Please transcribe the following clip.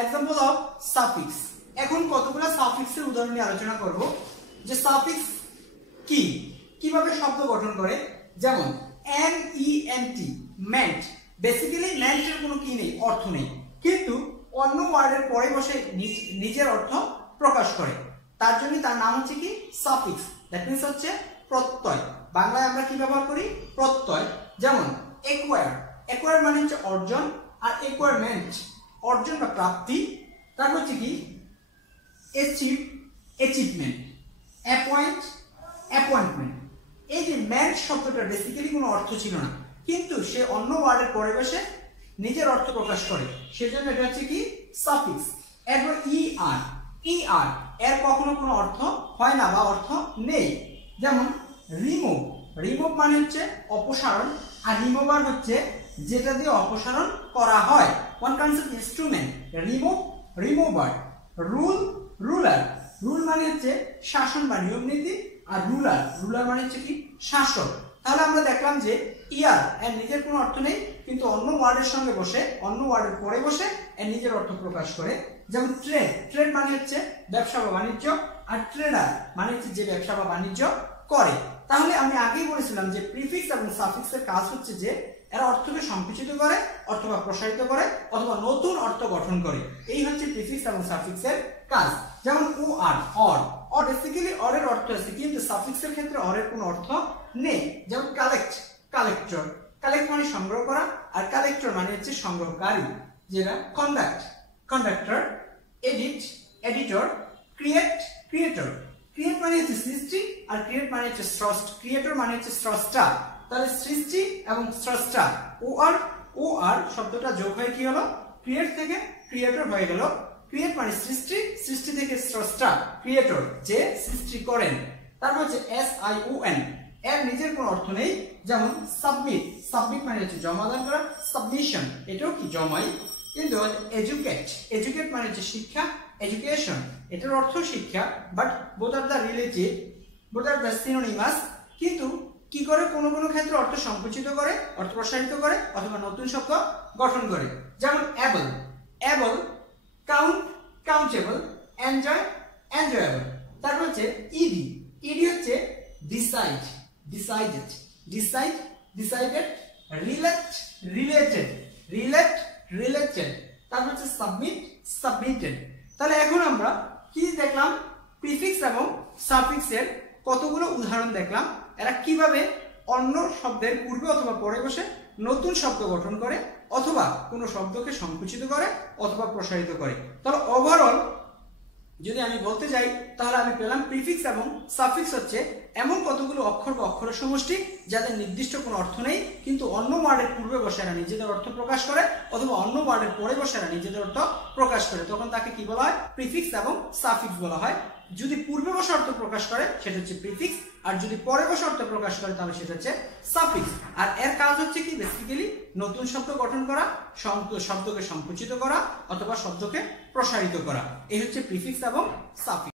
Example of suffix. এখন কতগুলো সাফিক্সের উদাহরণ নিয়ে আলোচনা করব যে সাফিক্স কি, কিভাবে শব্দ গঠন করে। যেমন MENT, মেন্ট। বেসিক্যালি মেন্টের কোনো কি নেই, অর্থ নেই, কিন্তু অন্য ওয়ার্ডের পরে বসে নিজের অর্থ প্রকাশ করে, তার জন্য তার নাম হচ্ছে কি সাফিক্স। দ্যাট মিন্স হচ্ছে প্রত্যয়। বাংলায় আমরা কি ব্যবহার করি, প্রত্যয়। যেমন একুয়ার, একুয়ার মানে হচ্ছে অর্জন, আর একুয়ারমেন্ট অর্জন বা প্রাপ্তি। তারপর হচ্ছে কি অ্যাচিভ, অ্যাচিভমেন্ট। Appoint, appointment. এই যে মেন্ট শব্দটা বেসিক্যালি কোনো অর্থ ছিল না, কিন্তু সে অন্য ওয়ার্ডের পরে বসে নিজের অর্থ প্রকাশ করে, সেজন্য এটা হচ্ছে কি সাফিক্স। এরপর ER, ER এর কখনো কোনো অর্থ হয় না বা অর্থ নেই। যেমন রিমুভ, রিমুভ মানে হচ্ছে অপসারণ, আর রিমুভার হচ্ছে যেটা দিয়ে অপসারণ করা হয়। One concept instrument, remove, remover. Rule, ruler, rule মানে হচ্ছে শাসন বা নিয়ম নীতি, আর রুলার, রুলার মানে হচ্ছে কি শাসক। তাহলে আমরা দেখলাম যে ইয়ার এর নিজের কোনো অর্থ নেই, কিন্তু অন্য ওয়ার্ডের সঙ্গে বসে, অন্য ওয়ার্ডের পরে বসে এর নিজের অর্থ প্রকাশ করে। যেমন ট্রেড, ট্রেড মানে হচ্ছে ব্যবসা বা বাণিজ্য, আর ট্রেডার মানে হচ্ছে যে ব্যবসা বা বাণিজ্য করে। তাহলে আমি আগেই বলেছিলাম যে প্রিফিক্স এবং সাফিক্সের কাজ হচ্ছে যে এরা অর্থকে সংকুচিত করে অথবা প্রসারিত করে অথবা নতুন অর্থ গঠন করে। এই হচ্ছে প্রিফিক্স এবং সাফিক্সের কাজ। যেমন OR, অর, অর বেসিক্যালি অরের অর্থ আছে, কিন্তু সাফিক্সের ক্ষেত্রে অরের কোনো অর্থ নেই। যেমন কালেক্ট, কালেক্টর, কালেক্ট মানে সংগ্রহ করা, আর কালেক্টর মানে হচ্ছে সংগ্রহকারী, যেটা conduct, conductor. Edit, editor. Create, creator. Create মানে হচ্ছে সৃষ্টি, আর ক্রিয়েট মানে হচ্ছে স্রষ্টা, ক্রিয়েটর মানে হচ্ছে স্রষ্টা। তাহলে সৃষ্টি এবং স্রষ্টা। OR, OR শব্দটা যোগ হয়ে কি হলো, ক্রিয়েট থেকে ক্রিয়েটর হয়ে গেল। ক্রিয়েট মানে সৃষ্টি, সৃষ্টি থেকে স্রষ্টা, ক্রিয়েটর যে সৃষ্টি করেন। তারপর হচ্ছে SION, এর নিজের কোনো অর্থ নেই। যেমন সাবমিট, সাবমিট মানে হচ্ছে জমাদান করা। সাবমিশন এটাও কি জমাই। কিন্তু এডুকেট, এডুকেট মানে হচ্ছে শিক্ষা। এডুকেশন এটার অর্থ শিক্ষা, but both are the relative, both are the synonymous. কিন্তু কি করে কোনো কোনো ক্ষেত্রে অর্থ সংকুচিত করে, অর্থ প্রসারিত করে, অথবা নতুন শব্দ গঠন করে। যেমন able, able. Count, countable. Enjoy, enjoyable. তারপর হচ্ছে ইডি, ইডি হচ্ছে decide, decided, decide, decided. Relate, related, relate, related. তারপর হচ্ছে সাবমিট, সাবমিটেড। তাহলে এখন আমরা কি দেখলাম, প্রিফিক্স এবং সাফিক্সের কতগুলো উদাহরণ দেখলাম, এরা কিভাবে অন্য শব্দের পূর্বে অথবা পরে বসে নতুন শব্দ গঠন করে, অথবা কোনো শব্দকে সংকুচিত করে অথবা প্রসারিত করে। তাহলে ওভারঅল যদি আমি বলতে যাই, তাহলে আমি পেলাম প্রিফিক্স এবং সাফিক্স হচ্ছে এমন কতগুলো অক্ষর বা অক্ষরের সমষ্টি যাদের নির্দিষ্ট কোনো অর্থ নেই, কিন্তু অন্য ওয়ার্ডের পূর্বে বসে এরা নিজেদের অর্থ প্রকাশ করে, অথবা অন্য ওয়ার্ডের পরে বসে এরা নিজেদের অর্থ প্রকাশ করে। তখন তাকে কি বলা হয়, প্রিফিক্স এবং সাফিক্স বলা হয়। যদি পূর্বে বসে অর্থ প্রকাশ করে সেটা হচ্ছে প্রিফিক্স, আর যদি পরে বসে অর্থ প্রকাশ করে তাহলে সেটা হচ্ছে সাফিক্স। আর এর কাজ হচ্ছে কি, বেসিক্যালি নতুন শব্দ গঠন করা, শব্দকে সংকুচিত করা অথবা শব্দকে প্রসারিত করা। এই হচ্ছে প্রিফিক্স এবং সাফিক্স।